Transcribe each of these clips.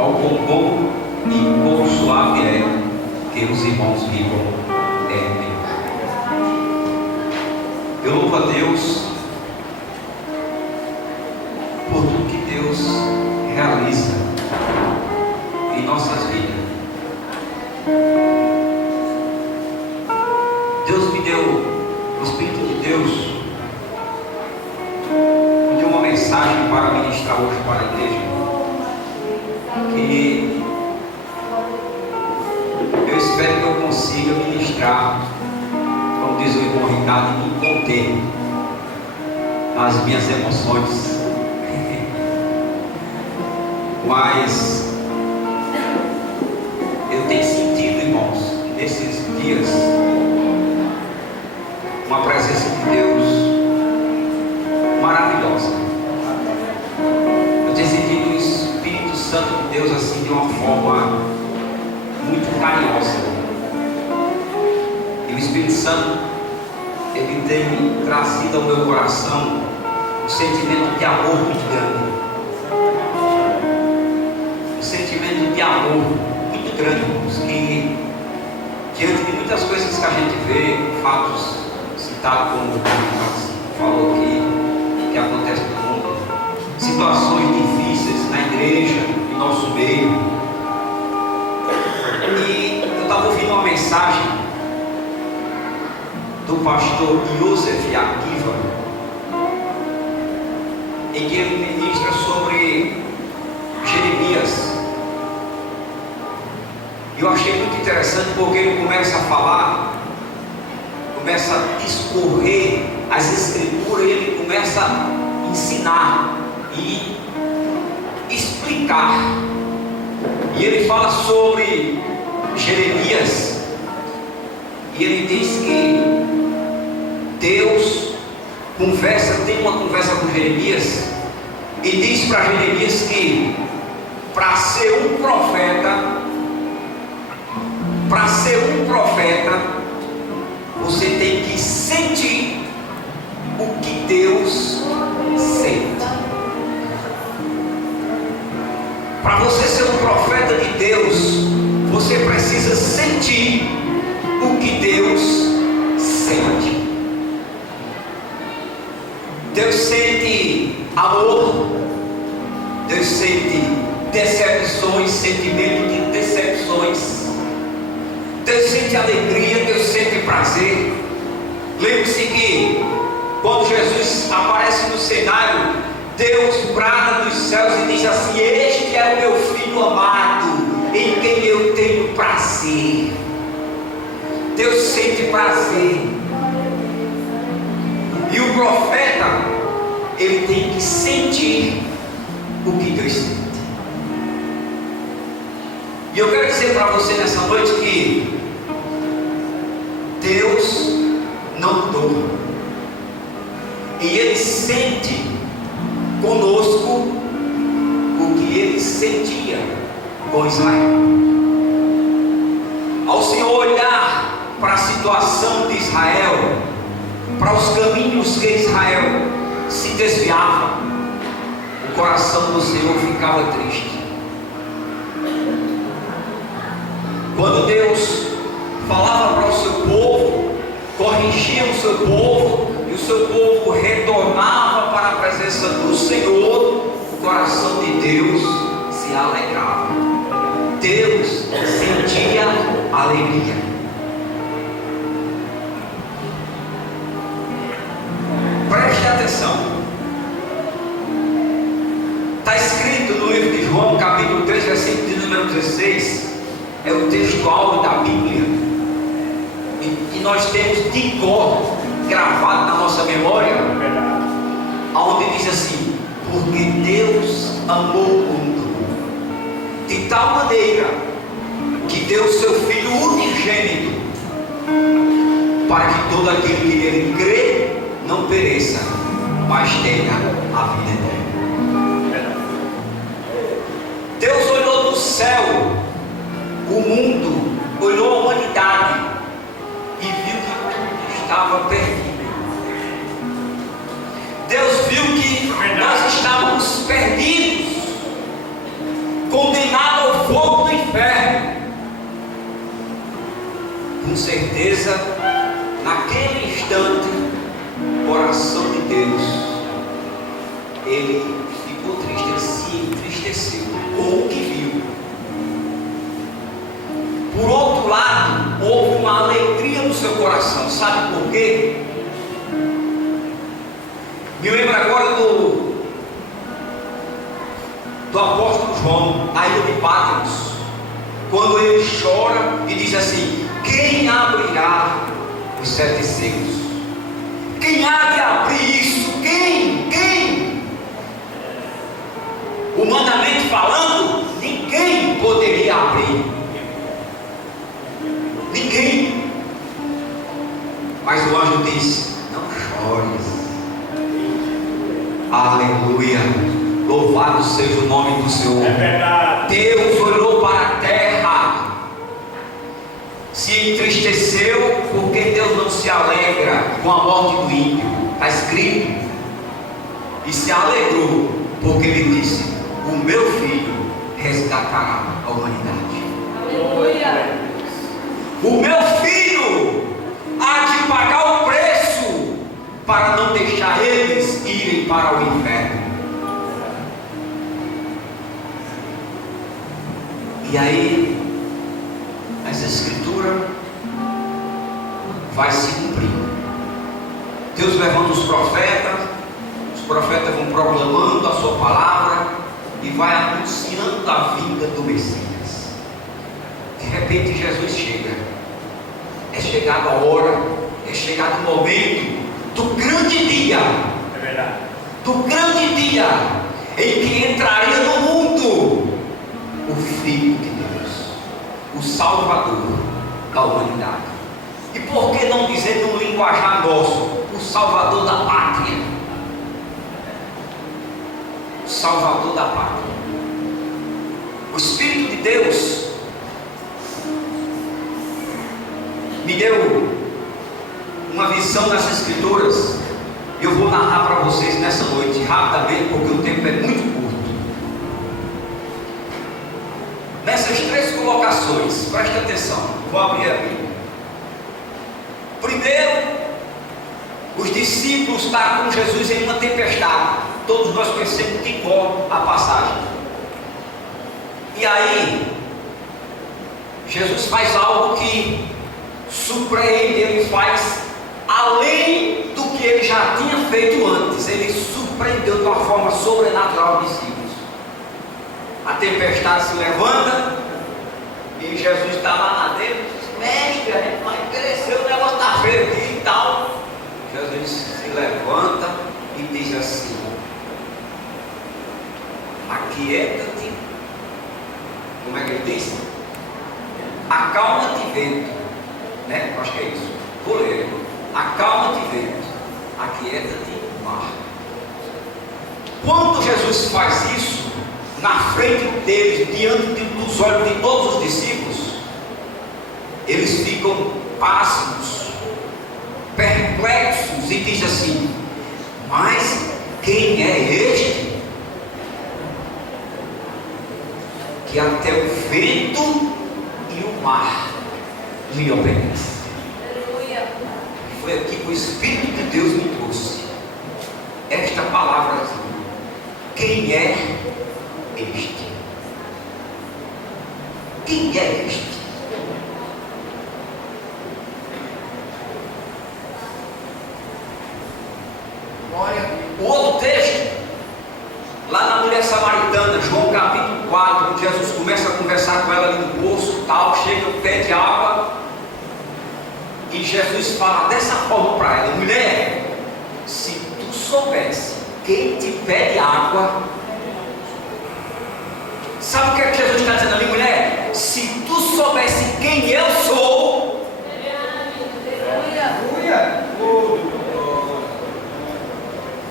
Ó quão bom e quão suave é que os irmãos vivam em mim. Eu louvo a Deus por tudo que Deus realiza em nossas vidas. Deus me deu, o Espírito de Deus me deu uma mensagem para ministrar hoje para a igreja, que eu espero que eu consiga ministrar, como diz o irmão Ricardo, me conter nas minhas emoções. Mas eu tenho sentido, irmãos, nesses dias uma presença de Deus maravilhosa. Eu tenho sentido o Espírito Santo de Deus assim de uma forma muito carinhosa. E o Espírito Santo, ele tem trazido ao meu coração um sentimento de amor muito grande. Um sentimento de amor muito grande, que diante de muitas coisas que a gente vê, fatos citados como o falou aqui, que acontece no mundo, situações difíceis na igreja, no nosso meio. E eu estava ouvindo uma mensagem do pastor Yosef Akiva, em que ele ministra sobre Jeremias. Eu achei muito interessante porque ele começa a falar, começa a discorrer as escrituras, e ele começa a ensinar e explicar. E ele fala sobre Jeremias, e ele diz que Deus tem uma conversa com Jeremias, e diz para Jeremias que para ser um profeta, você tem que sentir o que Deus sente. Para você ser um profeta de Deus, você precisa sentir o que Deus sente. Deus sente amor, Deus sente decepções, sentimento de decepções. Deus sente alegria, Deus sente prazer. Lembre-se que quando Jesus aparece no cenário, Deus brada dos céus e diz assim: este é o meu filho amado, em quem eu tenho prazer. Deus sente prazer. E o profeta, ele tem que sentir o que Deus sente. E eu quero dizer para você nessa noite que Deus não mudou, e Ele sente conosco o que Ele sentia com Israel. Ao Senhor olhar para a situação de Israel, para os caminhos que Israel se desviava, o coração do Senhor ficava triste. Quando Deus falava para o seu povo, corrigia o seu povo, e o seu povo retornava para a presença do Senhor, o coração de Deus se alegrava. Deus sentia alegria. Preste atenção. Está escrito no livro de João, capítulo 3, versículo de número 16. É o textual da Bíblia, e nós temos de cor gravado na nossa memória, onde diz assim: porque Deus amou o mundo de tal maneira que deu seu Filho unigênito, para que todo aquele que nele crê não pereça, mas tenha a vida eterna. Deus olhou do céu, o mundo, olhou a humanidade e viu que tudo estava perdido. Deus viu que nós estávamos perdidos, condenados com certeza, naquele instante, o coração de Deus, ele ficou triste, ele se entristeceu com o que viu. Por outro lado, houve uma alegria no seu coração. Sabe por quê? Me lembro agora do apóstolo João, na ilha de Patmos, quando ele chora e diz assim: quem abrirá os 7 selos? Quem há de abrir isso? Quem? Humanamente falando, ninguém poderia abrir. Ninguém. Mas o anjo diz: não chores. Aleluia. Louvado seja o nome do Senhor. É verdade. Deus olhou para a terra, se entristeceu, porque Deus não se alegra com a morte do ímpio. Está escrito. E se alegrou, porque ele disse: o meu filho resgatará a humanidade. Aleluia. O meu filho há de pagar o preço para não deixar eles irem para o inferno. E aí, essa escritura vai se cumprir. Deus levanta os profetas vão proclamando a sua palavra e vai anunciando a vinda do Messias. De repente Jesus chega. É chegada a hora, é chegado o momento do grande dia. É verdade. Do grande dia em que entraria no mundo o Filho de Deus, o Salvador da humanidade. E por que não dizer num linguajar nosso, o Salvador da pátria? O Salvador da pátria. O Espírito de Deus me deu uma visão nas Escrituras. Eu vou narrar para vocês nessa noite, rapidamente, porque o tempo é muito curto. Nessas 3 colocações, preste atenção, vou abrir a Bíblia. Primeiro, os discípulos estavam com Jesus em uma tempestade. Todos nós conhecemos de cor a passagem. E aí, Jesus faz algo que surpreende, ele faz além do que ele já tinha feito antes. Ele surpreendeu de uma forma sobrenatural os discípulos. A tempestade se levanta e Jesus está lá na dentro. Mestre, a gente vai crescer, o negócio está feio aqui e tal. Jesus se levanta e diz assim: aquieta-te. Como é que ele diz? Acalma-te, vento. Né? Acho que é isso. Vou ler. Acalma-te, vento. Aquieta-te, mar. Quando Jesus faz isso, na frente deles, diante dos olhos de todos os discípulos, eles ficam pasmos, perplexos, e diz assim: mas quem é este que até o vento e o mar lhe obedecem? Foi aqui que o Espírito de Deus me trouxe esta palavra aqui. Quem é este? Quem é este? Olha, o outro texto, lá na mulher samaritana, João capítulo 4, Jesus começa a conversar com ela ali no poço, tal, chega, pede água, e Jesus fala dessa forma para ela: mulher, se tu soubesse quem te pede água. Sabe o que é que Jesus está dizendo ali, mulher? Se tu soubesse quem eu sou.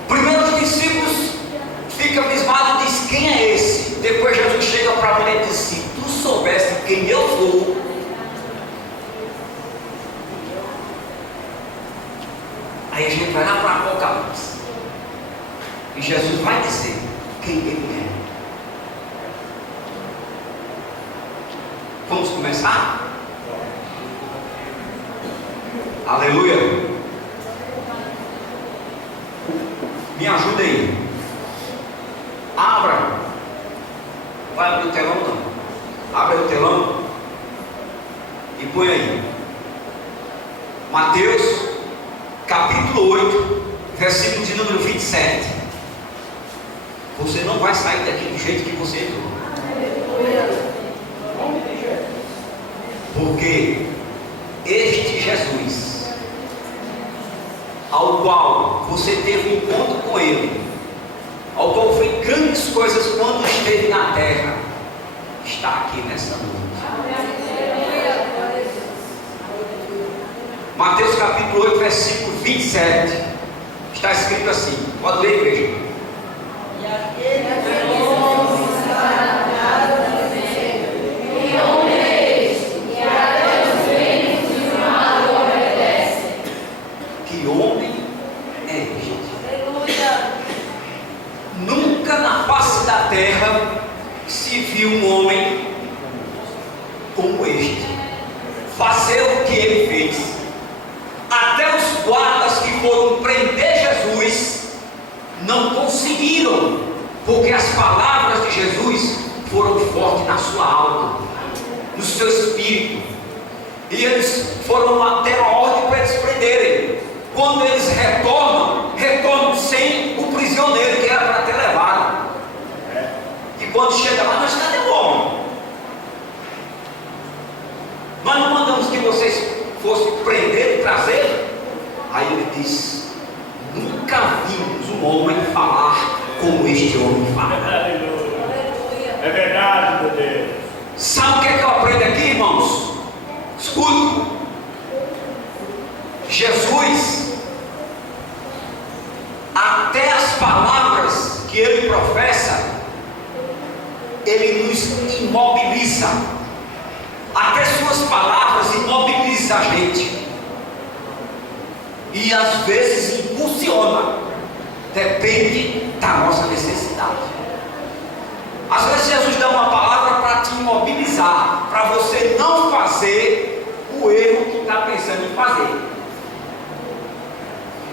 Primeiro os discípulos ficam abismados e dizem: quem é esse? Depois Jesus chega para a mulher e diz: se tu soubesse quem eu sou. Aí a gente vai lá para Apocalipse e Jesus vai dizer quem ele é. Vamos começar? Aleluia. Me ajuda aí. Abra. Vai abrir o telão não. Abre o telão e põe aí. Mateus capítulo 8, versículo de número 27. Você não vai sair daqui do jeito que você entrou. Porque este Jesus, ao qual você teve um encontro com Ele, ao qual foi grandes coisas quando esteve na terra, está aqui nessa noite. Mateus capítulo 8, versículo 27, está escrito assim, pode ler, igreja. E aquele que está na casa dizendo, que homem é este, que até os ventos e o mar o obedecem? Que homem é este? Aleluia! Nunca na face da terra se viu um homem como este, fazer o que ele fez. Até os guardas que foram prender Jesus não conseguiram, porque as palavras de Jesus foram fortes na sua alma, no seu espírito, e eles foram até a ordem para eles prenderem. Quando eles retornam sem o prisioneiro que era para ter levado. E quando chega lá, nós cadê o homem? Nós não mandamos que vocês fossem prender e trazer. Aí ele diz: nunca vimos um homem falar como este homem fala. Aleluia! É verdade, meu Deus. Sabe o que é que eu aprendo aqui, irmãos? Escute. Jesus, até as palavras que ele professa, ele nos imobiliza. Até suas palavras imobilizam a gente. E às vezes impulsiona. Depende da nossa necessidade. Às vezes Jesus dá uma palavra para te imobilizar, para você não fazer o erro que está pensando em fazer.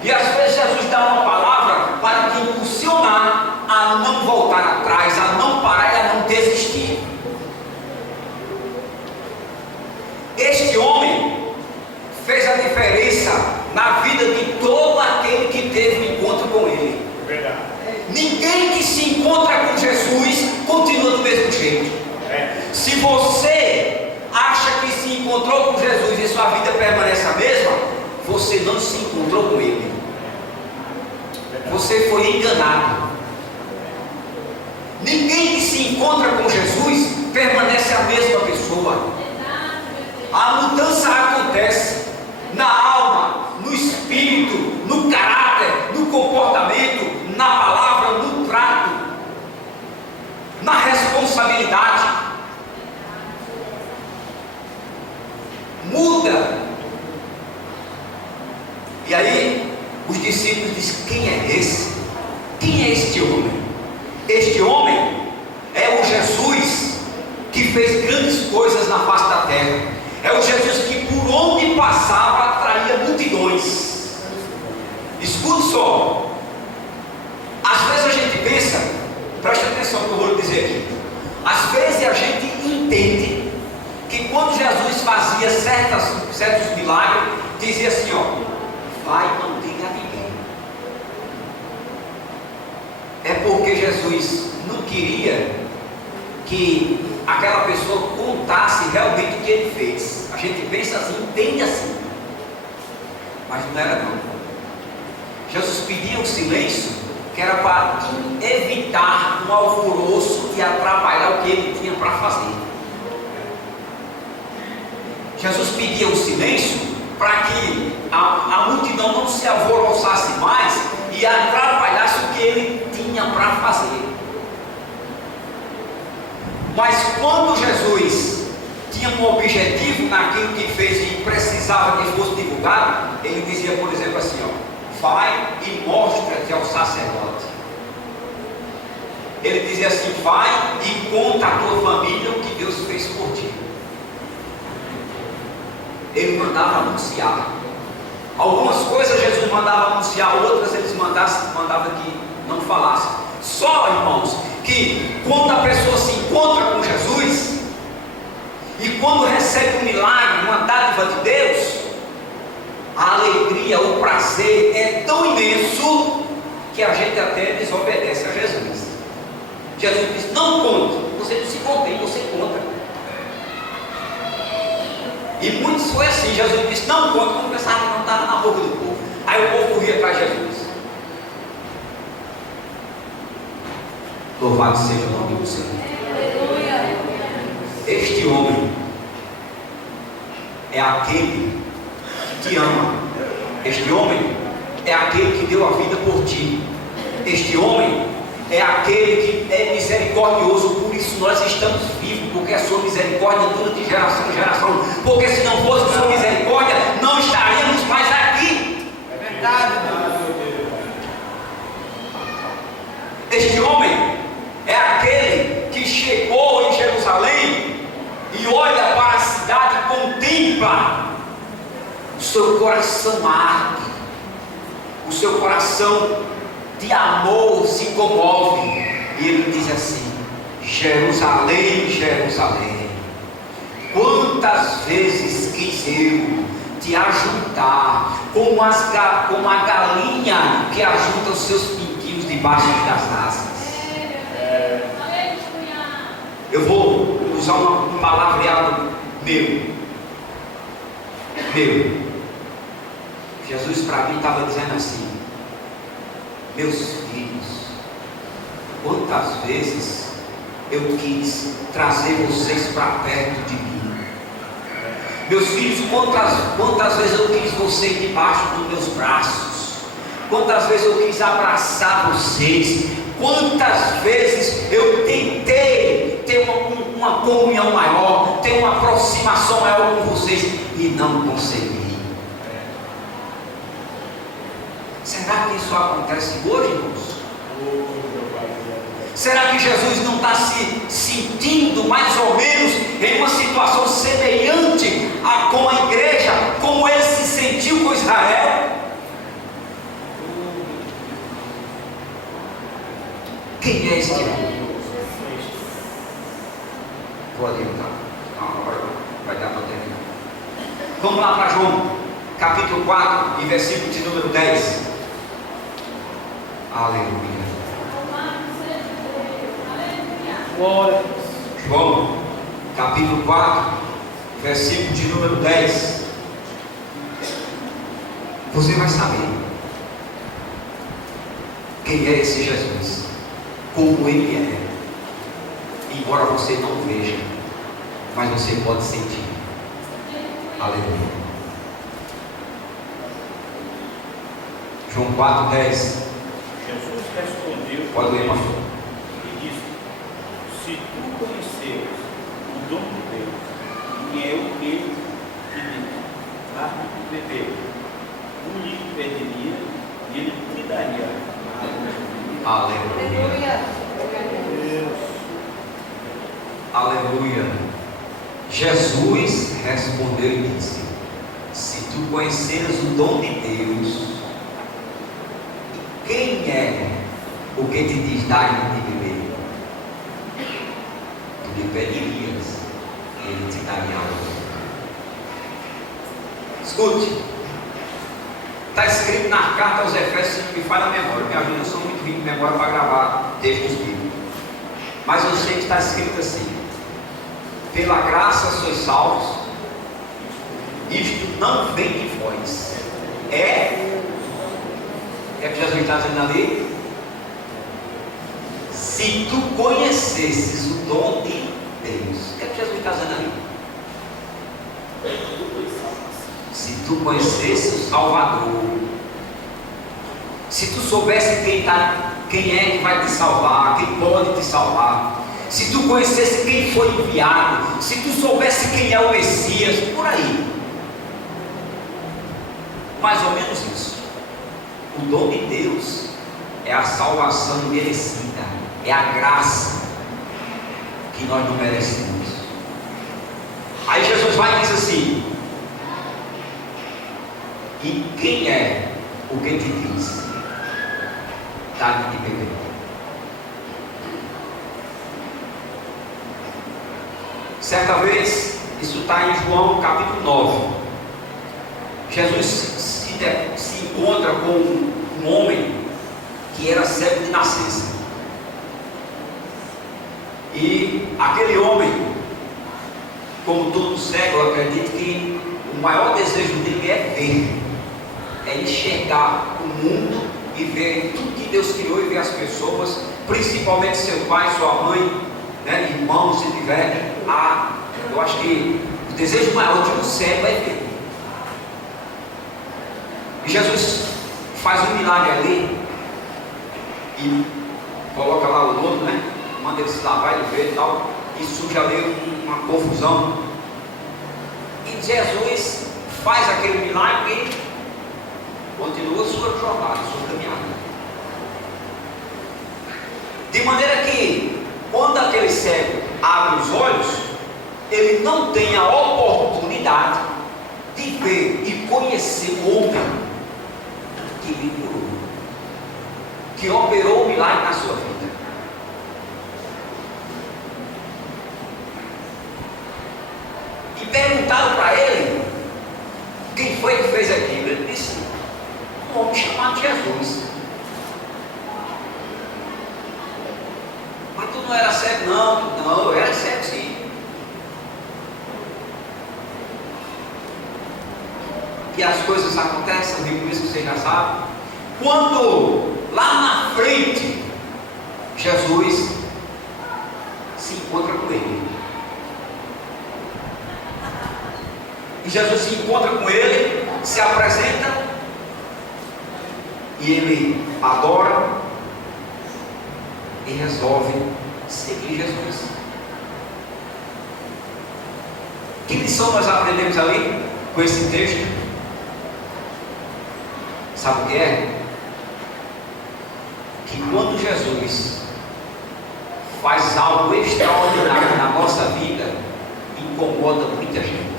E às vezes Jesus dá uma palavra para te impulsionar a não voltar atrás, a não parar e a não desistir. Este homem fez a diferença na vida de todo aquele que teve um encontro com ele. Verdade. Ninguém que se encontra com Jesus continua do mesmo jeito. Se você acha que se encontrou com Jesus e sua vida permanece a mesma, você não se encontrou com Ele. Você foi enganado. Ninguém que se encontra com Jesus permanece a mesma pessoa. A mudança acontece na alma, no espírito, no caráter, no comportamento, na palavra, no trato, na responsabilidade. Muda. E aí os discípulos dizem: quem é esse? Quem é este homem? Este homem é o Jesus que fez grandes coisas na face da terra. É o Jesus que por onde passava atraía multidões. Escute só. Às vezes a gente pensa, preste atenção no que eu vou lhe dizer aqui. Às vezes a gente entende que quando Jesus fazia certos milagres, dizia assim: ó, vai, não diga a ninguém. É porque Jesus não queria que aquela pessoa contasse realmente o que ele fez. A gente pensa assim, entende assim, mas não era não. Jesus pedia o silêncio, que era para evitar um alvoroço e atrapalhar o que ele tinha para fazer. Jesus pedia o silêncio para que a multidão não se alvoroçasse mais e atrapalhasse o que ele tinha para fazer. Mas quando Jesus tinha um objetivo naquilo que fez e precisava que fosse divulgado, ele dizia, por exemplo, assim: ó, vai e mostra-te ao sacerdote. Ele dizia assim: vai e conta à tua família o que Deus fez por ti. Ele mandava anunciar. Algumas coisas Jesus mandava anunciar, outras eles mandava que não falassem. Só, irmãos, que quando a pessoa se encontra com Jesus e quando recebe um milagre, uma dádiva de Deus, a alegria, o prazer é tão imenso que a gente até desobedece a Jesus. Jesus diz: não conte, você não se contém, você conta. E muitos foi assim. Jesus disse: não conte, quando pensava que não estava na boca do povo. Aí o povo corria atrás de Jesus. Louvado seja o nome do Senhor. Este homem é aquele que te ama. Este homem é aquele que deu a vida por ti. Este homem é aquele que é misericordioso. Por isso nós estamos vivos, porque a sua misericórdia dura de geração em geração. Porque se não fosse a sua misericórdia, não estaríamos mais aqui. É verdade, meu Deus. Este homem é aquele que chegou em Jerusalém e olha para a cidade e contempla. O seu coração arde, o seu coração de amor se comove, e ele diz assim: Jerusalém, Jerusalém, quantas vezes quis eu te ajuntar como a galinha que ajunta os seus pintinhos debaixo das asas. Eu vou usar um palavreado meu. Jesus para mim estava dizendo assim: meus filhos, quantas vezes eu quis trazer vocês para perto de mim. Meus filhos, quantas vezes eu quis vocês debaixo dos meus braços. Quantas vezes eu quis abraçar vocês. Quantas vezes eu tentei ter uma comunhão maior, ter uma aproximação maior com vocês e não consegui. Será que isso acontece hoje, irmãos? Será que Jesus não está se sentindo mais ou menos em uma situação semelhante com a igreja, como ele se sentiu com Israel? Quem é este homem? Vou adiantar. Agora vai dar para terminar. Vamos lá para João, capítulo 4, e versículo de número 10. Aleluia. João, capítulo 4, versículo de número 10. Você vai saber quem é esse Jesus, como ele é, embora você não veja, mas você pode sentir. Aleluia. João 4, 10. Jesus respondeu, Pode ler, pastor. E disse: se tu conheceres o dom de Deus, e é o que ele te disse, dá-me de beber, tu lhe pediria e ele te daria água. Aleluia. Aleluia. Jesus respondeu e disse: se tu conheceres o dom de Deus, quem é o que te diz dai-me de beber? Tu lhe pedirias, ele te daria água. Escute, está escrito na carta aos Efésios, me falha a memória, me ajuda, eu sou muito rico de memória para gravar textos bíblicos, mas eu sei que está escrito assim: pela graça sois salvos, isto não vem de vós, é que Jesus está dizendo ali: se tu conhecesses o dom de Deus. O que é que Jesus está dizendo ali? Se tu conhecesses o Salvador, se tu soubesse quem é que vai te salvar, quem pode te salvar, se tu conhecesse quem foi enviado, se tu soubesse quem é o Messias, por aí, mais ou menos isso. O dom de Deus é a salvação merecida, é a graça que nós não merecemos. Aí Jesus vai e diz assim: E quem é o que te diz? Dá-lhe de beber. Certa vez, isso está em João capítulo 9. Jesus se encontra com um homem que era cego de nascença. E aquele homem, como todo cego, eu acredito que o maior desejo dele é ver, é enxergar o mundo e ver tudo que Deus criou e ver as pessoas, principalmente seu pai, sua mãe, né, irmãos, se tiver. Eu acho que o desejo maior de um cego é ver. E Jesus faz um milagre ali e coloca lá o dono, né? Manda ele se lavar e ver e tal, e surge ali uma confusão. E Jesus faz aquele milagre e continua sua jornada, sua caminhada. De maneira que, quando aquele cego abre os olhos, ele não tem a oportunidade de ver e conhecer o homem que lhe curou, que operou o milagre na sua vida. E perguntaram para ele quem foi que fez aquilo. Ele disse: um homem chamado Jesus. Mas tu não era cego? Não, eu era cego sim. E as coisas acontecem, por isso que você já sabe. Quando lá na frente Jesus se encontra com ele, e Jesus se encontra com ele, se apresenta, e ele adora e resolve seguir Jesus. Que lição nós aprendemos ali com esse texto? Sabe o que é? Que quando Jesus faz algo extraordinário na nossa vida, incomoda muita gente.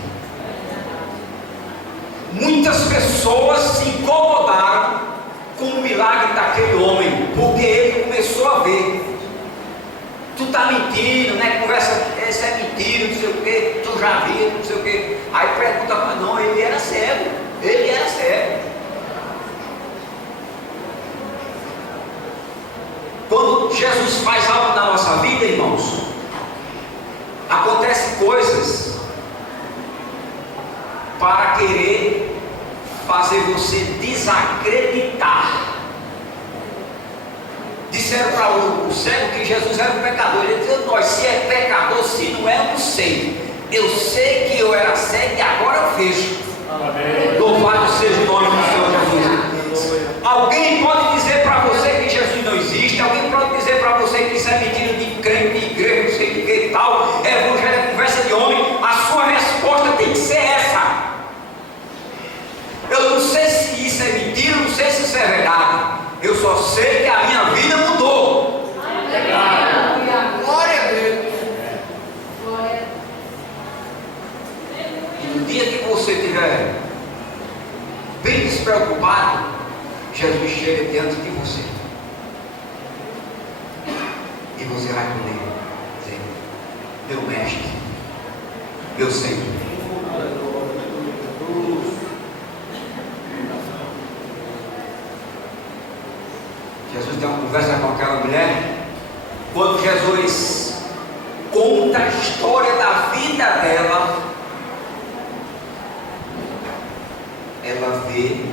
Muitas pessoas se incomodaram com o milagre daquele homem, porque ele começou a ver. Tu está mentindo, né? Conversa, isso é mentira, não sei o que, tu já viu, não sei o que. Aí pergunta para não, ele era cego, ele era cego. Quando Jesus faz algo na nossa vida, irmãos, acontecem coisas para querer fazer você desacreditar. Disseram para o cego que Jesus era um pecador. Ele disse: nós, se é pecador, se não é, eu não sei. Eu sei que eu era cego e agora eu vejo. Amém. Louvado seja o nome do Senhor Jesus. Alguém pode dizer para você que Jesus não existe. Alguém pode dizer para você que isso é mentira de crente, de igreja, não sei o que e tal. Evangelho é conversa de homem. A sua resposta tem que ser essa. Eu não sei se isso é mentira, não sei se isso é verdade. Eu só sei que a minha vida mudou. Glória a Deus. E no dia que você estiver bem despreocupado, Jesus chega diante de você. E você vai poder dizer: meu mestre, meu Senhor. Jesus tem uma conversa com aquela mulher. Quando Jesus conta a história da vida dela, ela vê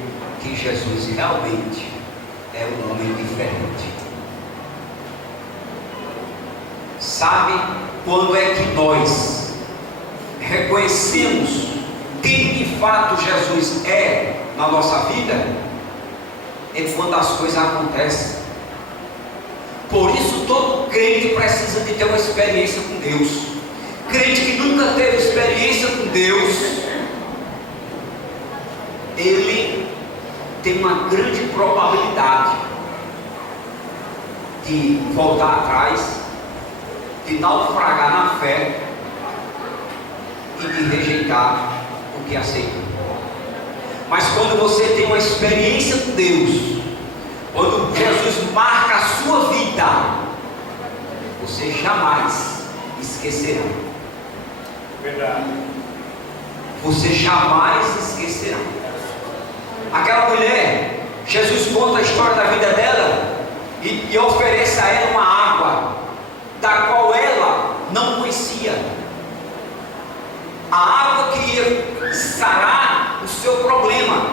que Jesus realmente é um homem diferente. Sabe quando é que nós reconhecemos quem de fato Jesus é na nossa vida? É quando as coisas acontecem. Por isso todo crente precisa de ter uma experiência com Deus. Crente que nunca teve experiência com Deus, ele tem uma grande probabilidade de voltar atrás, de naufragar na fé e de rejeitar o que aceitou. Mas quando você tem uma experiência com Deus, quando Jesus marca a sua vida, você jamais esquecerá. Verdade. Você jamais esquecerá. Aquela mulher, Jesus conta a história da vida dela e oferece a ela uma água da qual ela não conhecia. A água que ia sarar o seu problema,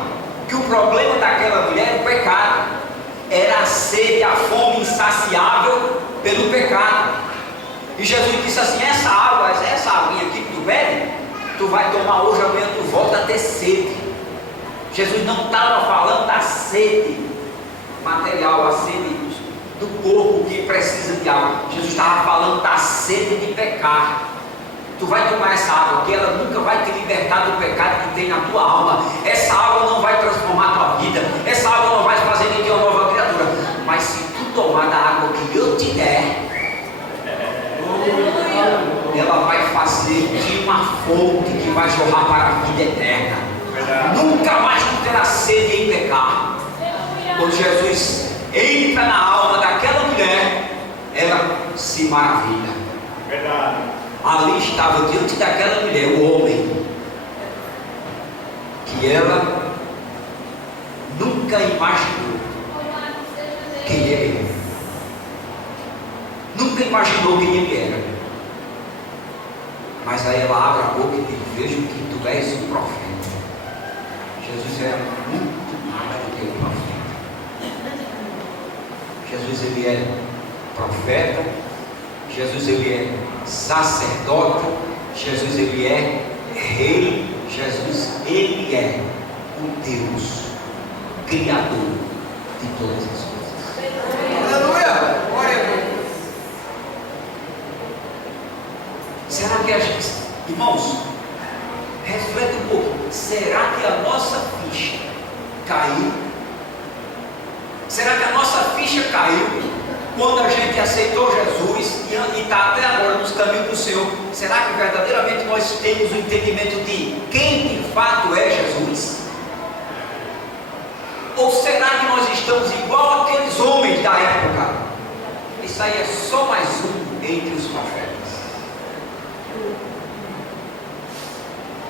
que o problema daquela mulher era o pecado, era a sede, a fome insaciável pelo pecado. E Jesus disse assim: essa aguinha aqui que tu bebe, tu vai tomar hoje, amanhã tu volta a ter sede. Jesus não estava falando da sede material, a sede do corpo que precisa de água. Jesus estava falando da sede de pecar. Tu vai tomar essa água aqui, ela nunca vai te libertar do pecado que tem na tua alma. Essa água não vai transformar a tua vida. Essa água não vai fazer de ti uma nova criatura. Mas se tu tomar da água que eu te der, ela vai fazer de uma fonte que vai jorrar para a vida eterna. Nunca mais tu terás sede em pecar. Quando Jesus entra na alma daquela mulher, ela se maravilha. Verdade. Ali estava diante daquela mulher o homem que ela nunca imaginou quem ele era. Nunca imaginou quem ele era. Mas aí ela abre a boca e diz: vejo que tu és um profeta. Jesus era muito mais do que um profeta. Jesus, ele é profeta. Jesus, ele é sacerdote. Jesus, ele é rei. Jesus, ele é o Deus criador de todas as coisas. Aleluia! Glória a Deus. Será que a gente, irmãos, reflete um pouco, será que a nossa ficha caiu? Será que a nossa ficha caiu quando a gente aceitou Jesus e está até agora nos caminhos do Senhor? Será que verdadeiramente nós temos o entendimento de quem de fato é Jesus? Ou será que nós estamos igual aqueles homens da época? Isso aí é só mais um entre os profetas.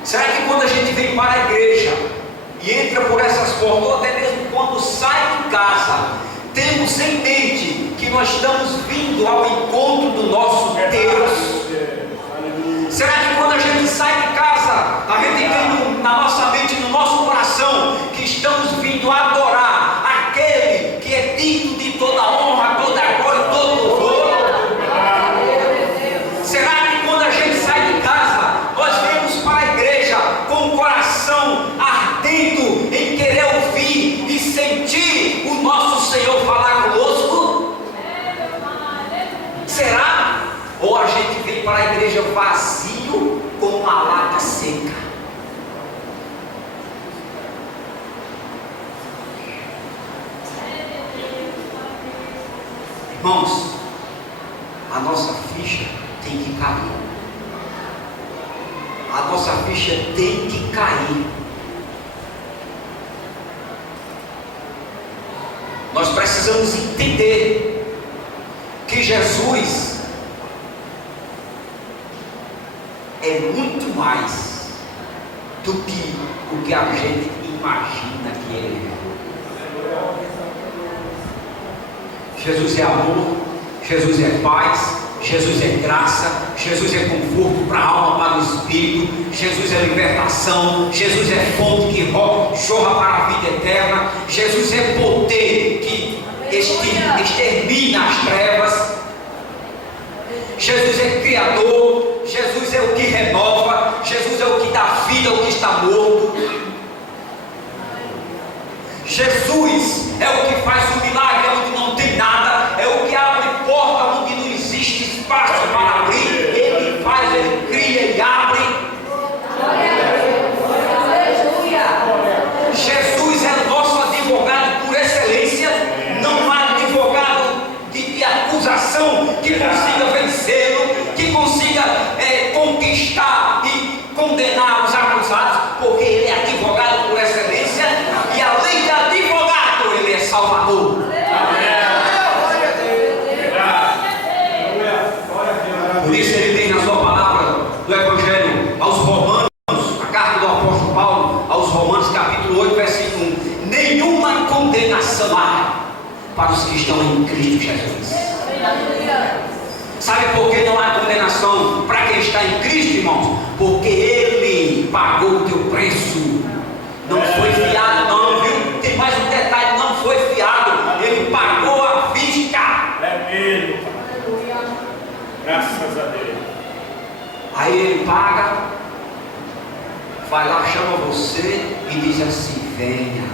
Será que quando a gente vem para a igreja e entra por essas portas, ou até mesmo quando sai de casa, temos em mente que nós estamos vindo ao encontro do nosso Deus? Será que quando a gente sai de casa, a gente tem na nossa mente, no nosso coração, que estamos vindo adorar aquele que é digno de toda honra, toda glória e todo louvor? Será que quando a gente sai de casa, nós vemos para a igreja com o coração ardendo em querer ouvir e sentir o nosso Senhor falar conosco? Será? Ou a gente vem para a igreja vazio como uma lata seca? Irmãos, a nossa ficha tem que cair. A nossa ficha tem que cair. Nós precisamos entender que Jesus é muito mais do que o que a gente imagina que ele é. Jesus é amor, Jesus é paz, Jesus é graça, Jesus é conforto para a alma, para o espírito, Jesus é libertação, Jesus é fonte que jorra para a vida eterna, Jesus é poder que extermina as trevas, Jesus é criador, Jesus é o que renova, Jesus é o que dá vida ao que está morto, Jesus é o que faz o milagre onde não tem nada, é o que abre porta onde não existe espaço para abrir, ele faz, ele cria e abre. Jesus é o nosso advogado por excelência, não há advogado de acusação que consiga vencê-lo, que consiga conquistar e condenar os acusados, porque ele é advogado por excelência. para os que estão em Cristo Jesus. Sabe por que não há condenação para quem está em Cristo, irmãos? Porque Ele pagou o teu preço. Não foi fiado não, viu? Tem mais um detalhe, não foi fiado. Ele pagou à vista. É mesmo. Graças a Deus. Aí Ele paga, vai lá, chama você e diz assim: venha,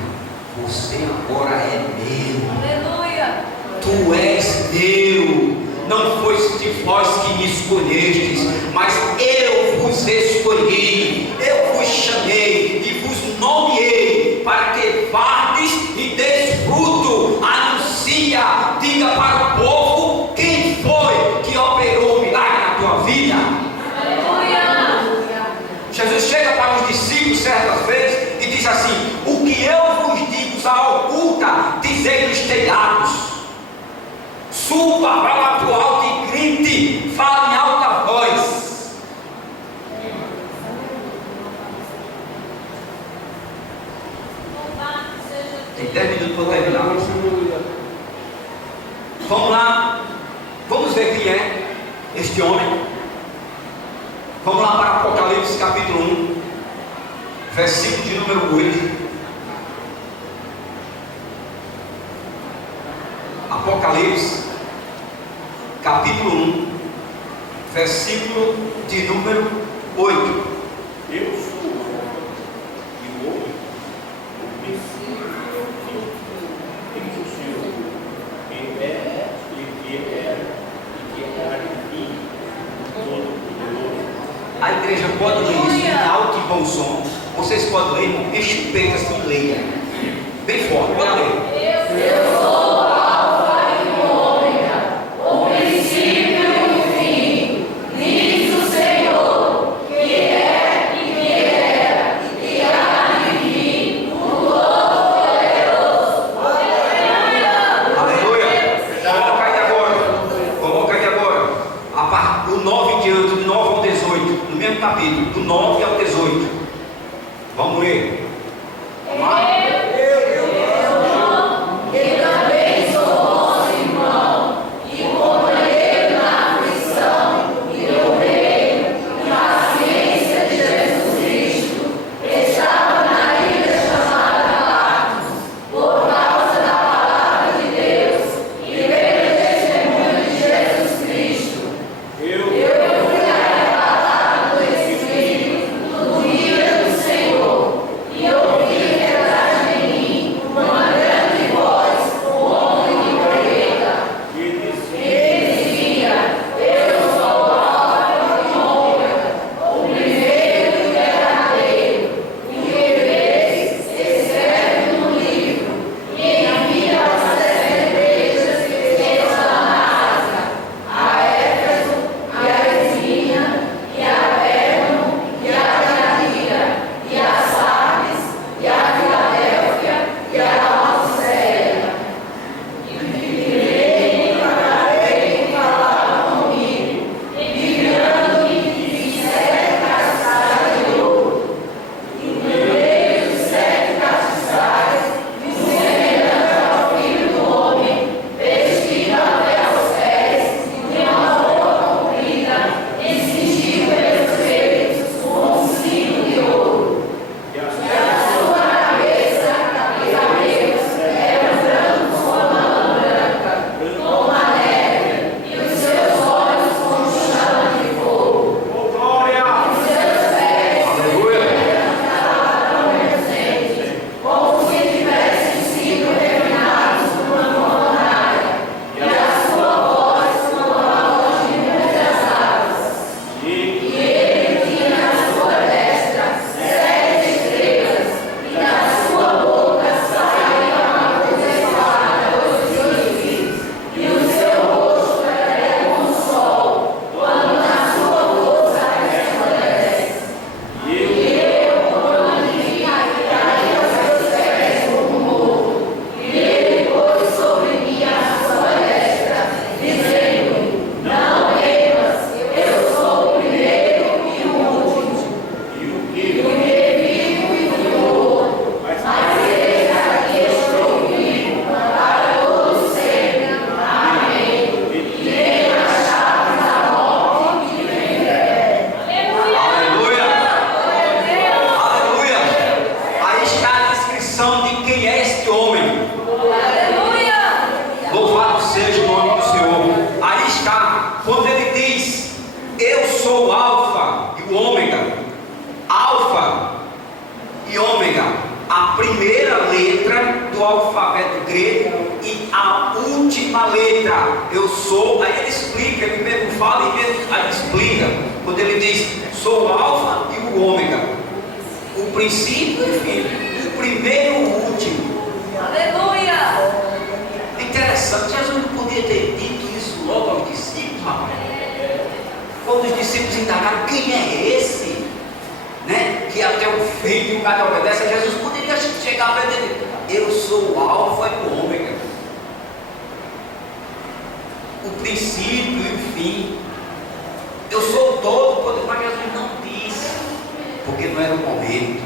você agora é meu. Aleluia. Tu és meu. Não foste vós que me escolhestes, mas eu vos escolhi, eu vos chamei e vos nomeei para que vardes e deis fruto. Anuncia, diga para o povo quem foi que operou o milagre na tua vida. Aleluia. Jesus chega para os discípulos certa vez e diz assim: o que eu vos digo à oculta, dizei nos telhados. Suba, vá lá para o alto e grite, fala em alta voz. Tem 10 minutos para terminar. Vamos lá, vamos ver quem é este homem. Vamos lá para Apocalipse capítulo 1, versículo de número 8. Apocalipse capítulo 1, versículo de número 8. Eu sou o Alfa e o Ômega, o princípio e o fim, diz o Senhor, que é e que era e que há de vir, Todo-Poderoso. A igreja pode ler isso em alto e bom som. Vocês podem ler, irmão, enche o peito assim e leia. Bem forte, pode ler. Eu sou o Alfa e o Ômega, o princípio e o fim, diz o Senhor, que é e que era e que há de vir, o Todo-Poderoso. Aleluia. Vamos cair agora. O 9 em diante, do 9 ao 18, no mesmo capítulo, do 9 ao 18. Vamos ler. Vamos lá. Que também sou vosso irmão e companheiro na aflição e no reino e paciência de Jesus Cristo, estava na ilha chamada Patmos, por causa da palavra de Deus e pelo testemunho de Jesus Cristo. Eu fui arrebatado do Espírito no dia do Senhor e ouvi quebrar Alfa e o Ômega. Alfa e Ômega, a primeira letra do alfabeto grego e a última letra. Eu sou. Aí ele explica, ele mesmo fala e ele explica. Quando ele diz: sou o Alfa e o Ômega, o princípio e o fim, o primeiro e o último. Aleluia! Interessante, Jesus não podia ter dito isso logo aos discípulos, rapaz. Quando os discípulos indagaram: quem é esse? Né? Que até o filho e o cara obedece, Jesus poderia chegar para ele: eu sou o Alfa e o Ômega, o princípio e o fim, eu sou o todo poder. Mas Jesus não disse, porque não era o momento,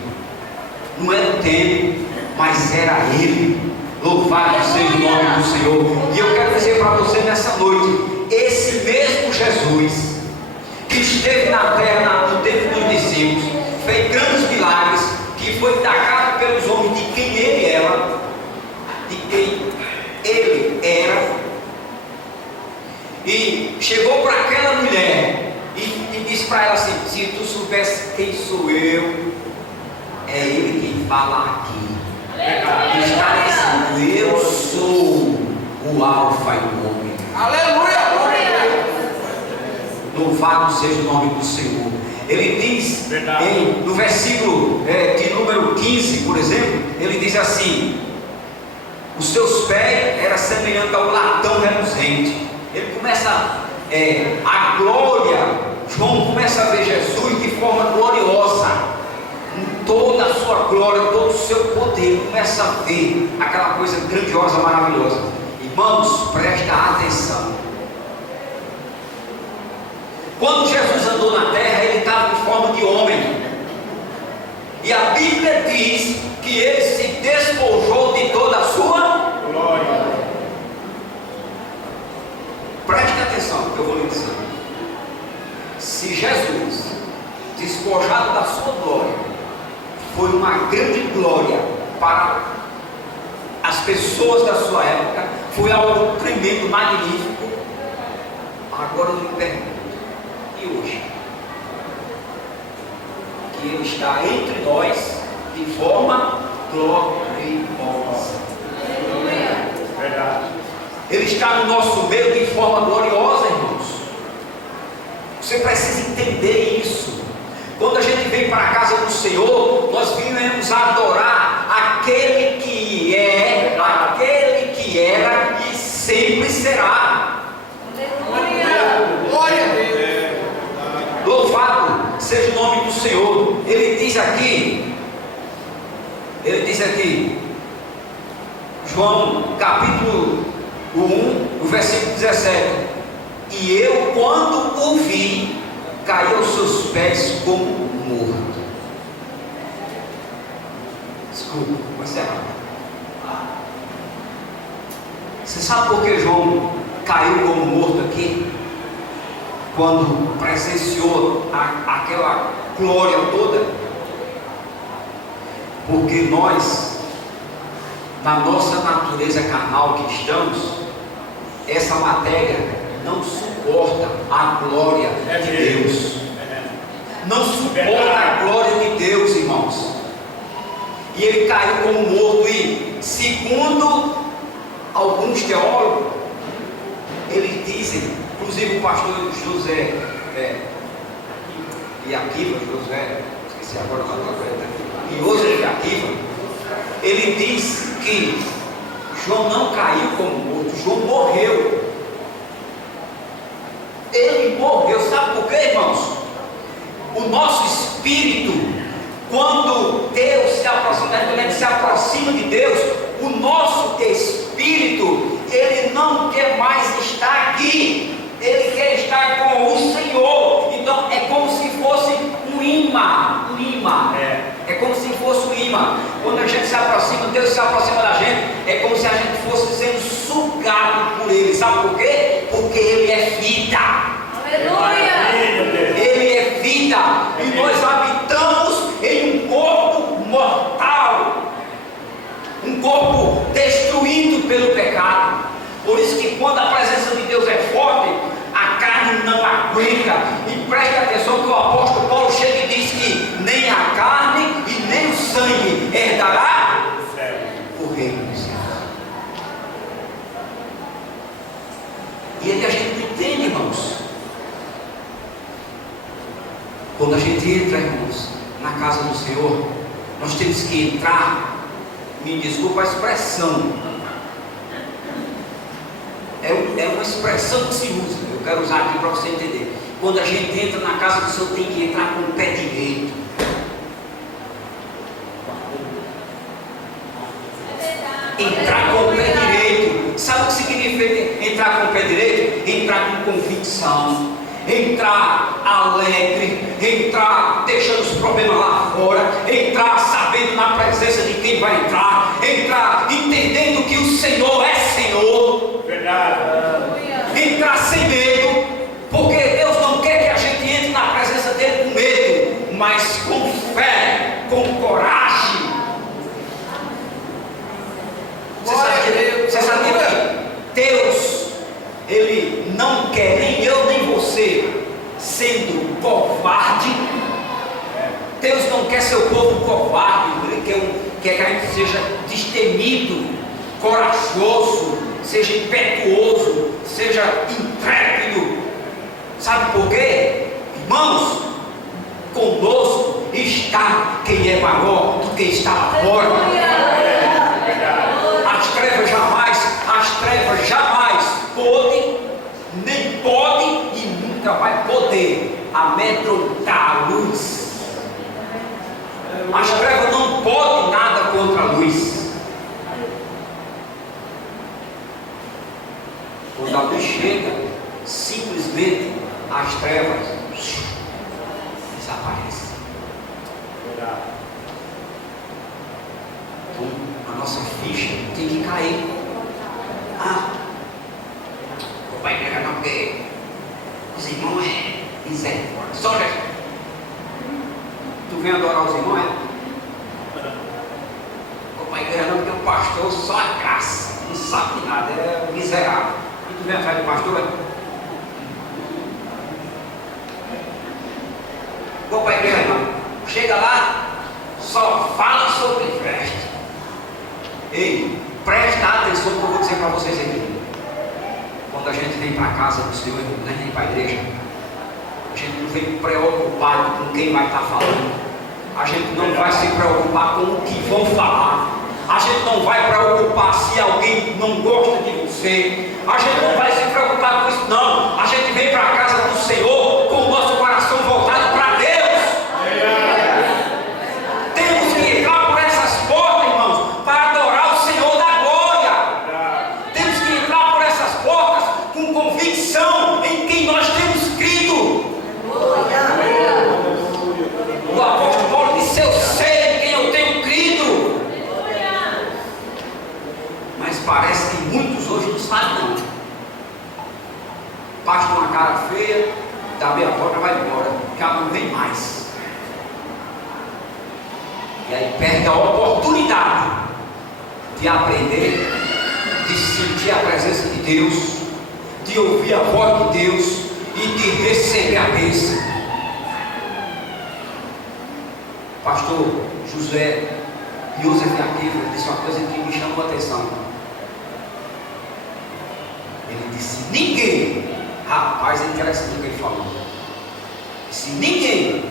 não era o tempo, mas era Ele. Louvado seja o nome do Senhor. E eu quero dizer para você nessa noite: esse mesmo Jesus que esteve na terra no tempo dos discípulos, fez grandes milagres, que foi indagado pelos homens de quem ele era, e chegou para aquela mulher e disse para ela assim: se tu soubesse quem sou eu, é ele quem fala aqui. Está dizendo: eu sou o Alfa e o Ômega. Aleluia! Louvado seja o nome do Senhor. Ele diz no versículo de número 15, por exemplo, ele diz assim: os seus pés eram semelhantes ao latão reluzente. Ele começa a glória. João começa a ver Jesus de forma gloriosa, em toda a sua glória, todo o seu poder. Começa a ver aquela coisa grandiosa, maravilhosa. Irmãos, presta atenção. Quando Jesus andou na terra, ele estava em forma de homem, e a Bíblia diz que ele se despojou de toda a sua glória. Preste atenção no que eu vou lhe dizer. Se Jesus, despojado da sua glória, foi uma grande glória para as pessoas da sua época, foi algo tremendo, magnífico, agora eu lhe pergunto: e hoje? Que ele está entre nós de forma gloriosa. Verdade. Ele está no nosso meio de forma gloriosa, irmãos. Você precisa entender isso. Quando a gente vem para a casa do Senhor, nós viemos adorar aquele que é, aquele que era e sempre será. Glória a Deus. Louvado seja o nome do Senhor. Ele diz aqui, João capítulo 1, o versículo 17: e eu, quando o vi, caí aos seus pés como morto. Desculpa, vou encerrar. Você sabe por que João caiu como morto aqui? Quando presenciou aquela glória toda? Porque nós, na nossa natureza carnal que estamos, essa matéria não suporta a glória de Deus. Não suporta a glória de Deus, irmãos. E ele caiu como morto. E segundo alguns teólogos, eles dizem, inclusive o pastor José e Akiva, esqueci agora o nome, e José de Akiva, ele diz que João não caiu como morto, João morreu. Ele morreu, sabe por quê, irmãos? O nosso espírito, quando Deus se aproxima, quando a gente se aproxima de Deus, o nosso espírito, ele não quer mais estar aqui, ele quer estar com o Senhor. Então é como se fosse um imã, é como se fosse um imã. Quando a gente se aproxima, Deus se aproxima da gente, é como se a gente fosse sendo sugado por Ele. Sabe por quê? Porque Ele é vida. Aleluia! Ele é vida, e nós habitamos em um corpo mortal, um corpo destruído pelo pecado. Por isso que quando a presença de Deus é forte, a carne não aguenta, e preste atenção que o apóstolo Paulo chega e diz que nem a carne e nem o sangue herdará o reino dos céus. E aí a gente não entende, irmãos. Quando a gente entra, irmãos, na casa do Senhor, nós temos que entrar, me desculpa a expressão, é uma expressão que se usa, eu quero usar aqui para você entender. Quando a gente entra na casa do Senhor, tem que entrar com o pé direito. Entrar com o pé direito. Sabe o que significa entrar com o pé direito? Entrar com convicção, entrar alegre, entrar deixando os problemas lá fora, entrar sabendo na presença de quem vai entrar, entrar entendendo que o Senhor é Senhor. Verdade. Entrar sem medo, porque Deus não quer que a gente entre na presença dele com medo, mas com fé, com coragem. Você sabia que Deus, Ele não quer nem eu nem você sendo covarde? Deus não quer seu povo covarde, Ele quer que a gente seja destemido, corajoso, seja impetuoso, seja intrépido. Sabe por quê? Irmãos, conosco está quem é maior do que está lá fora. As trevas jamais podem, nem podem e nunca vai poder amedrontar a luz. As trevas não podem nada contra a luz. Quando a luz chega, simplesmente as trevas desaparecem. Então a nossa ficha tem que cair. Vou para a igreja não, porque os irmãos é misericórdia. Só já. Tu vem adorar os irmãos, é? Vou para a igreja não, porque o pastor só a graça, não sabe de nada, é miserável. E tu vem atrás do pastor, é? Vou para a igreja não. Chega lá, só fala sobre festa. Ei, presta atenção que eu vou dizer para vocês aqui. Quando a gente vem para a casa do Senhor, não vem para a igreja, a gente não vem preocupado com quem vai estar falando. A gente não vai se preocupar com o que vão falar. A gente não vai preocupar se alguém não gosta de você. A gente não vai se preocupar com isso, não. A gente vem para a casa do Senhor com o nosso coração voltado para Deus. Temos que entrar por essas portas, irmãos, para adorar o Senhor da glória. Temos que entrar por essas portas com convicção em quem nós temos crido. O apóstolo Paulo disse: eu sei em quem eu tenho crido. Mas parece que muitos hoje não sabem, não. Basta uma cara feia, dá meia volta e vai embora, porque ela não vem mais. E aí perde a oportunidade de aprender, de sentir a presença de Deus, de ouvir a voz de Deus e de receber a bênção. Pastor José Joseph Akiva disse uma coisa que me chamou a atenção. Ele disse: ninguém, rapaz, é interessante o que ele falou. Se ninguém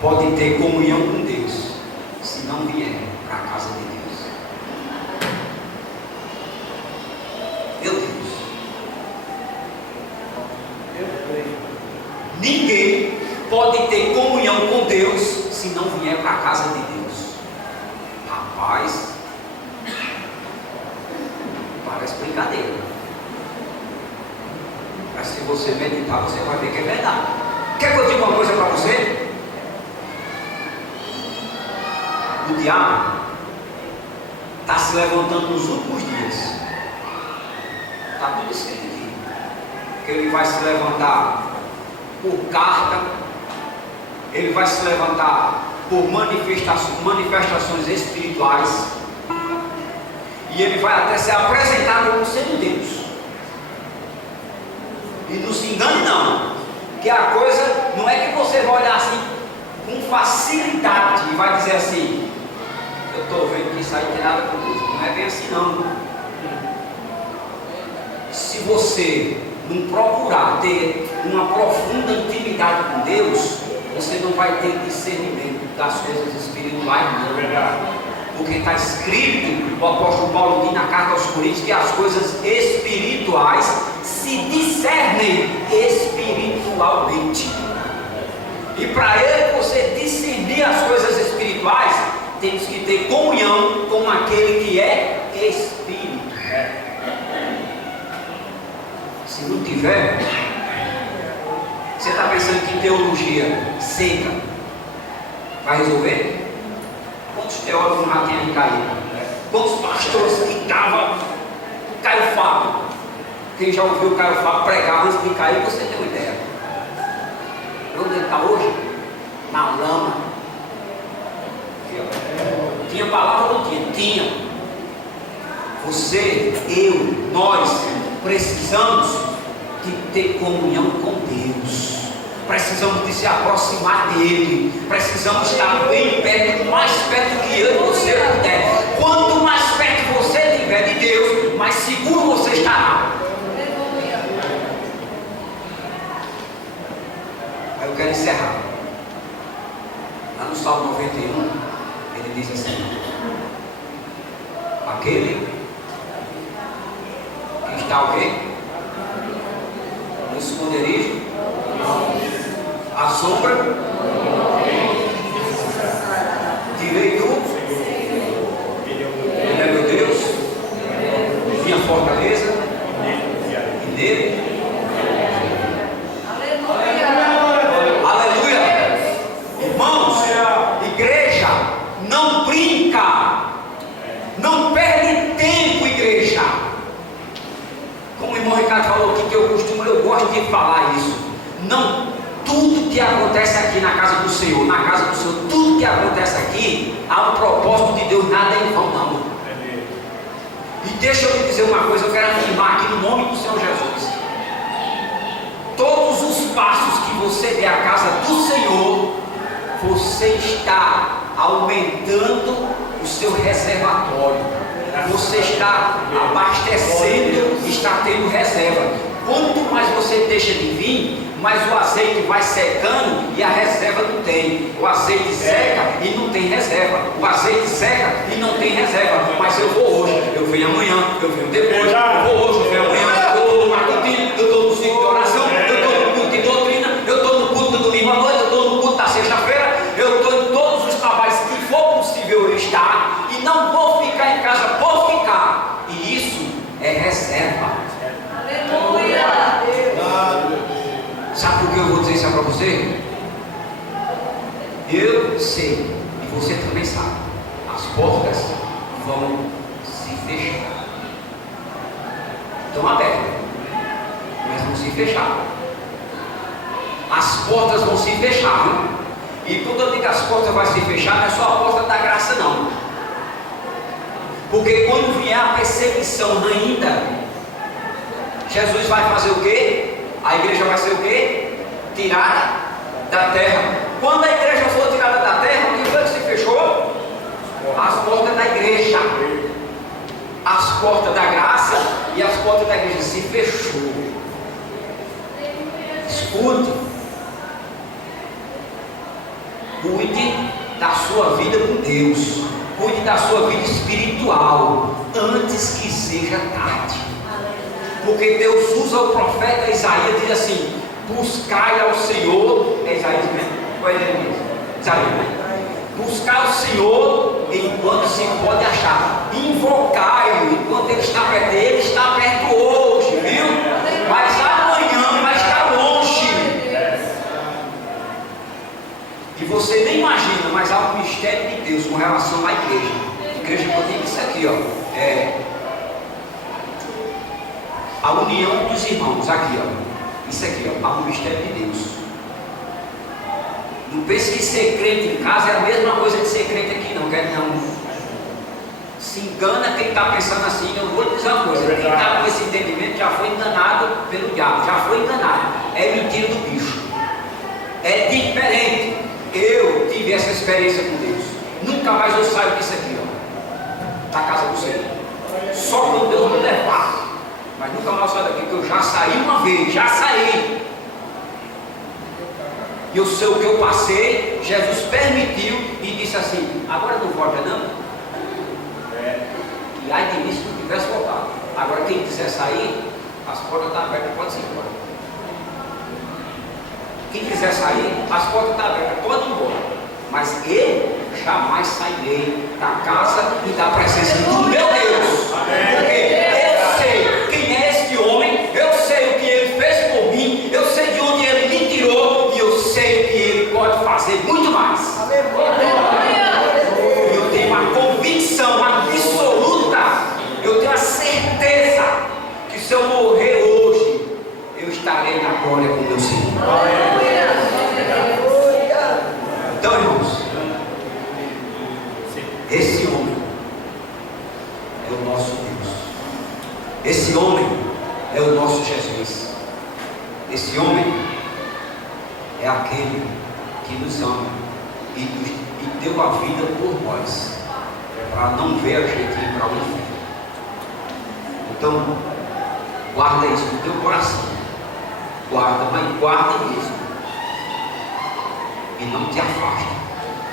pode ter comunhão com Deus se não vier para a casa de Deus. Meu Deus. Ninguém pode ter comunhão com Deus se não vier para a casa de Deus. Rapaz, parece brincadeira. Mas se você meditar, você vai ver que é verdade. Quer que eu diga uma coisa para você? O diabo está se levantando nos últimos dias. Está tudo escrito aqui. Que ele vai se levantar por carta, ele vai se levantar por manifestações espirituais, e ele vai até ser apresentado como sendo Deus. E não se engane não, que a coisa não é que você vai olhar assim com facilidade e vai dizer assim, eu estou vendo que isso aí tem nada com Deus. Não é bem assim não. Se você não procurar ter uma profunda intimidade com Deus, você não vai ter discernimento das coisas espirituais, não. É verdade. Porque está escrito, o apóstolo Paulo diz na carta aos Coríntios, que as coisas espirituais se discernem espiritualmente. E para ele, você discernir as coisas espirituais, temos que ter comunhão com aquele que é espírito. Se não tiver, você está pensando que teologia seca vai resolver? Quantos teólogos já tem aí caído? Quantos pastores que estavam Caio Fábio? Quem já ouviu Caio Fábio pregar antes de cair, você tem uma ideia. Onde ele está hoje? Na lama. Tinha palavra ou não tinha? Tinha. Você, eu, nós precisamos de ter comunhão com Deus. Precisamos de se aproximar dele. Precisamos estar bem perto, mais perto que eu e você puder. Quanto mais perto você estiver de Deus, mais seguro você estará. Aí eu quero encerrar. Lá no Salmo 91, ele diz assim: aquele que está o quê? No esconderijo, a sombra, direi tu, ele é meu Deus, minha fortaleza, e nele. Aleluia! Irmãos, igreja, não brinca, não perde tempo, igreja. Como o irmão Ricardo falou aqui, que eu gosto de falar isso. Não, tudo que acontece aqui na casa do Senhor, tudo que acontece aqui, há um propósito de Deus, nada é em vão, não. E deixa eu te dizer uma coisa, eu quero afirmar aqui no nome do Senhor Jesus. Todos os passos que você der à casa do Senhor, você está aumentando o seu reservatório. Você está abastecendo, está tendo reserva. Quanto mais você deixa de vir, mais o azeite vai secando e a reserva não tem. O azeite seca e não tem reserva. O azeite seca e não tem reserva. Mas eu vou hoje, eu venho amanhã, eu venho depois, eu vou hoje, eu venho amanhã, eu estou no matutino, eu estou no ciclo de oração, eu estou no culto de doutrina, eu estou no culto do domingo à noite, eu estou no culto da sexta-feira, eu estou em todos os trabalhos que for possível eu estar, e não vou ficar em casa por ficar. E isso é reserva. Aleluia! Sabe por que eu vou dizer isso para você? Eu sei, e você também sabe, as portas vão se fechar. Estão abertas, mas vão se fechar. As portas vão se fechar, viu? E quando eu digo que as portas vão se fechar, não é só a porta da graça, não. Porque quando vier a perseguição ainda, Jesus vai fazer o quê? A igreja vai ser o quê? Tirada da terra. Quando a igreja for tirada da terra, o que foi que se fechou? As portas da igreja. As portas da graça e as portas da igreja se fechou. Escute. Cuide da sua vida com Deus. Cuide da sua vida espiritual antes que seja tarde. Porque Deus usa o profeta Isaías e diz assim: buscai ao Senhor. É Isaías mesmo? Ou é Jeremias? Isaías, né? Buscai ao Senhor enquanto se pode achar. Invocai-o enquanto Ele está perto. Ele está perto hoje, viu? Mas amanhã vai estar longe. E você nem imagina, mas há um mistério de Deus com relação à igreja. A igreja que eu digo isso aqui, ó. A união dos irmãos, aqui, ó. Isso aqui, ó. Há um mistério de Deus. Não pense que ser crente em casa é a mesma coisa que ser crente aqui, não. Quer não. Se Se engana quem está pensando assim. Eu vou dizer uma coisa: quem está com esse entendimento já foi enganado pelo diabo, já foi enganado. É mentira do bicho. É diferente. Eu tive essa experiência com Deus. Nunca mais eu saio disso aqui, ó, da casa do Senhor. Só quando Deus me levar. Mas nunca mais eu saio daqui, porque eu já saí uma vez, já saí. E eu sei o que eu passei. Jesus permitiu e disse assim: agora não volta não. E ai de mim se não tivesse voltado. Agora quem quiser sair, as portas estão abertas, pode ir embora. Quem quiser sair, as portas estão abertas, pode ir embora. Mas eu jamais sairei da casa e da presença do meu Deus. Porque eu sei quem é este homem, eu sei o que ele fez por mim, eu sei de onde ele me tirou e eu sei que ele pode fazer muito mais. E eu tenho uma convicção absoluta, eu tenho a certeza que se eu morrer hoje, eu estarei na glória com meu Senhor. Então, irmãos, esse homem é o nosso Deus. Esse homem é o nosso Jesus. Esse homem é aquele que nos ama e deu a vida por nós, para não ver a gente ir para o inferno. Então, guarda isso no teu coração. Guarda, mas guarda mesmo. E não te afaste,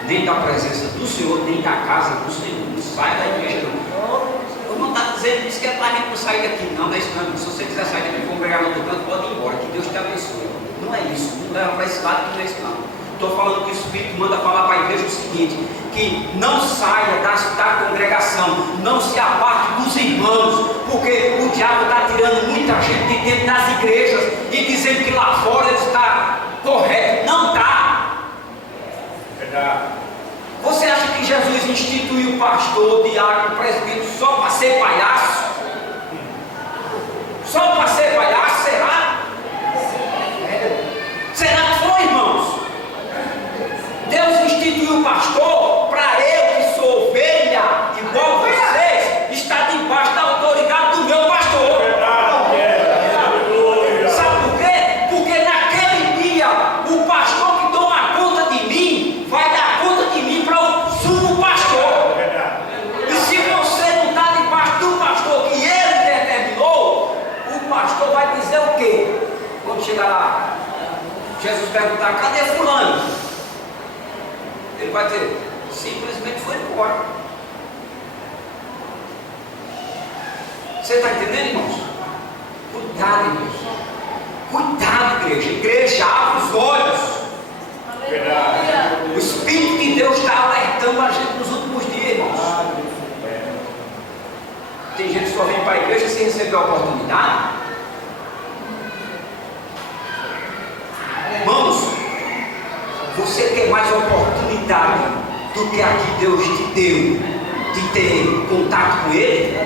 nem da presença do Senhor, nem da casa do Senhor. Não sai da igreja, não. Eu não está dizendo isso que é para a gente não sair daqui, não, da escândalo. Se você quiser sair daqui e congregar no outro canto, pode ir embora, que Deus te abençoe. Não é isso, não leva para esse lado, que não é isso, não. Estou falando que o Espírito manda falar para a igreja o seguinte: que não saia da congregação, não se aparte dos irmãos, porque o diabo está tirando muita gente de dentro das igrejas e dizendo que lá fora ele está correto. Não está. Você acha que Jesus instituiu pastor, diácono, presbítero só para ser palhaço? Só para ser palhaço, será? Será que foi, irmãos? Deus instituiu o pastor para eu, que sou ovelha, igual vocês, estar debaixo da autoridade do meu pastor. Sabe por quê? Porque naquele dia, o pastor que toma conta de mim, vai dar conta de mim para o sumo pastor. E se você não está debaixo do pastor que ele determinou, o pastor vai dizer o quê? Quando chegar lá, Jesus perguntar: cadê fulano? Ele vai dizer: simplesmente foi embora. Você está entendendo, irmãos? Cuidado, irmãos. Cuidado, igreja. Igreja, abre os olhos. O Espírito de Deus está alertando a gente nos últimos dias, irmãos. Tem gente que só vem para a igreja sem receber a oportunidade. Irmãos, você quer mais oportunidade do que a que Deus te deu de ter contato com Ele?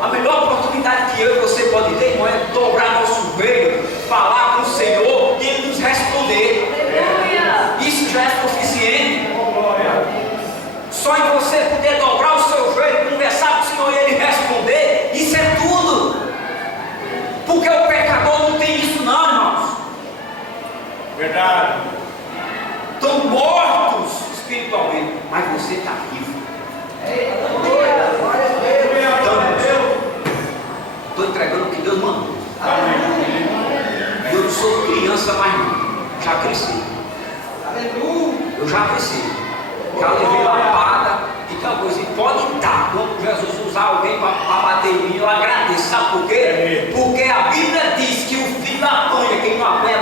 A melhor oportunidade que eu e você pode ter, irmão, é dobrar nosso joelho, falar com o Senhor e Ele nos responder. Isso já é suficiente. Só em você poder dobrar o seu joelho, conversar com o Senhor e Ele responder, isso é tudo. Porque o pecador não tem isso não, irmãos. Verdade. Estão mortos espiritualmente, mas você está vivo. Estou entregando o que Deus mandou. Eu não sou criança mais não. Já cresci. Eu já cresci. Já levei lapada e tal coisa. E pode dar. Quando Jesus usar alguém para bater em mim, eu agradeço. Sabe por quê? Porque a Bíblia diz que o filho apanha, quem não apanha